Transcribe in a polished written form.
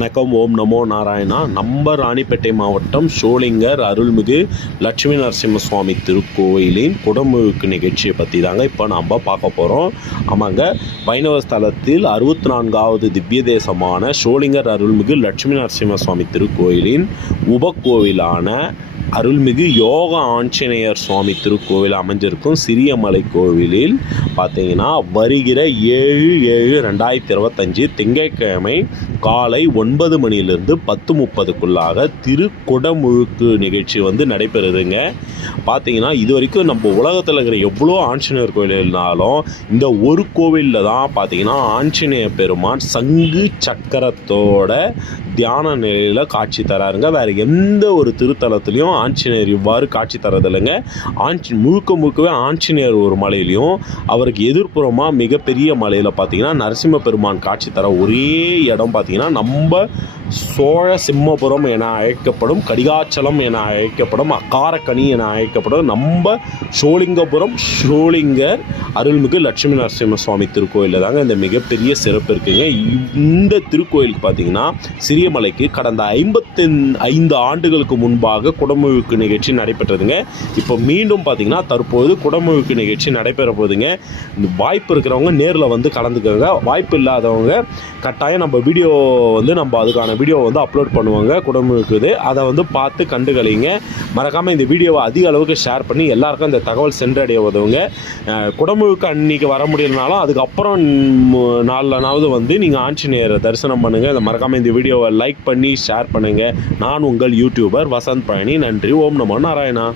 வணக்கம். ஓம் நமோ நாராயணா. நம்ம ராணிப்பேட்டை மாவட்டம் ஷோலிங்கர் அருள்மிகு லட்சுமி நரசிம்ம சுவாமி திருக்கோயிலின் குடமுழுக்கு நிகழ்ச்சியை பற்றி தாங்க இப்போ நாம் பார்க்க போகிறோம். ஆமாங்க, வைணவ ஸ்தலத்தில் 64வது திவ்ய தேசமான ஷோலிங்கர் அருள்மிகு லட்சுமி நரசிம்ம சுவாமி திருக்கோயிலின் உபக்கோவிலான அருள்மிகு யோக ஆஞ்சநேயர் சுவாமி திருக்கோவில் அமைஞ்சிருக்கும் சிறியமலை கோவிலில் பார்த்தீங்கன்னா வருகிற 7/7/2025 திங்கட்கிழமை காலை 9 மணியிலிருந்து 10:30க்குள்ளாக திருக்குடமுழுக்கு நிகழ்ச்சி நடைபெறுதுங்க. பார்த்தீங்கன்னா இது வரைக்கும் நம்ம உலகத்தில் இருக்கிற எவ்வளோ ஆஞ்சநேயர் கோவில் இருந்தாலும் இந்த ஒரு கோவிலில் தான் பார்த்தீங்கன்னா ஆஞ்சநேய பெருமான் சங்கு சக்கரத்தோட தியான நிலையில் காட்சி தராருங்க. வேறு எந்த ஒரு திருத்தலத்துலேயும் ஆஞ்சநேயர் இவ்வாறு காட்சி தரதில்லைங்க. முழுக்கவே ஆஞ்சநேயர் ஒரு மலையிலையும் அவருக்கு எதிர்ப்புறமாக மிகப்பெரிய மலையில் பார்த்தீங்கன்னா நரசிம்ம பெருமான் காட்சி தர ஒரே இடம் பார்த்தீங்கன்னா நம்ம சோழ சிம்மபுரம் என அழைக்கப்படும், கடிகாச்சலம் என அழைக்கப்படும், அக்காரக்கனி என அழைக்கப்படும் நம்ம ஷோலிங்கர் அருள்மிகு லட்சுமி நரசிம்ம சுவாமி திருக்கோயிலில் தாங்க இந்த மிகப்பெரிய சிறப்பு இருக்குங்க. இந்த திருக்கோயிலுக்கு பார்த்தீங்கன்னா சிறியமலைக்கு கடந்த 55 ஆண்டுகளுக்கு முன்பாக குடமுழுக்கு நிகழ்ச்சி நடைபெற்றதுங்க. இப்போ மீண்டும் பார்த்தீங்கன்னா தற்போது குடமுழுக்கு நிகழ்ச்சி நடைபெற போகுதுங்க. வாய்ப்பு இருக்கிறவங்க நேரில் கலந்துக்கோங்க. வாய்ப்பு இல்லாதவங்க கட்டாயம் நம்ம வீடியோ நம்ம அதுக்கான வீடியோ அப்லோட் பண்ணுவாங்க. குடமுழுக்குது அதை பார்த்து கண்டுகளிங்க. மறக்காமல் இந்த வீடியோவை அதிக அளவுக்கு ஷேர் பண்ணி எல்லாருக்கும் இந்த தகவல் சென்றடைய உதவுங்க. குடமுழுக்கு அன்றைக்கி வர முடியலனாலும் அதுக்கப்புறம் நாளாவது நீங்கள் ஆஞ்சநேயரை தரிசனம் பண்ணுங்கள். அதை மறக்காமல் இந்த வீடியோவை லைக் பண்ணி ஷேர் பண்ணுங்கள். நான் உங்கள் யூடியூபர் வசந்த் பழனி. நன்றி. ஓம் நமோ நாராயணா.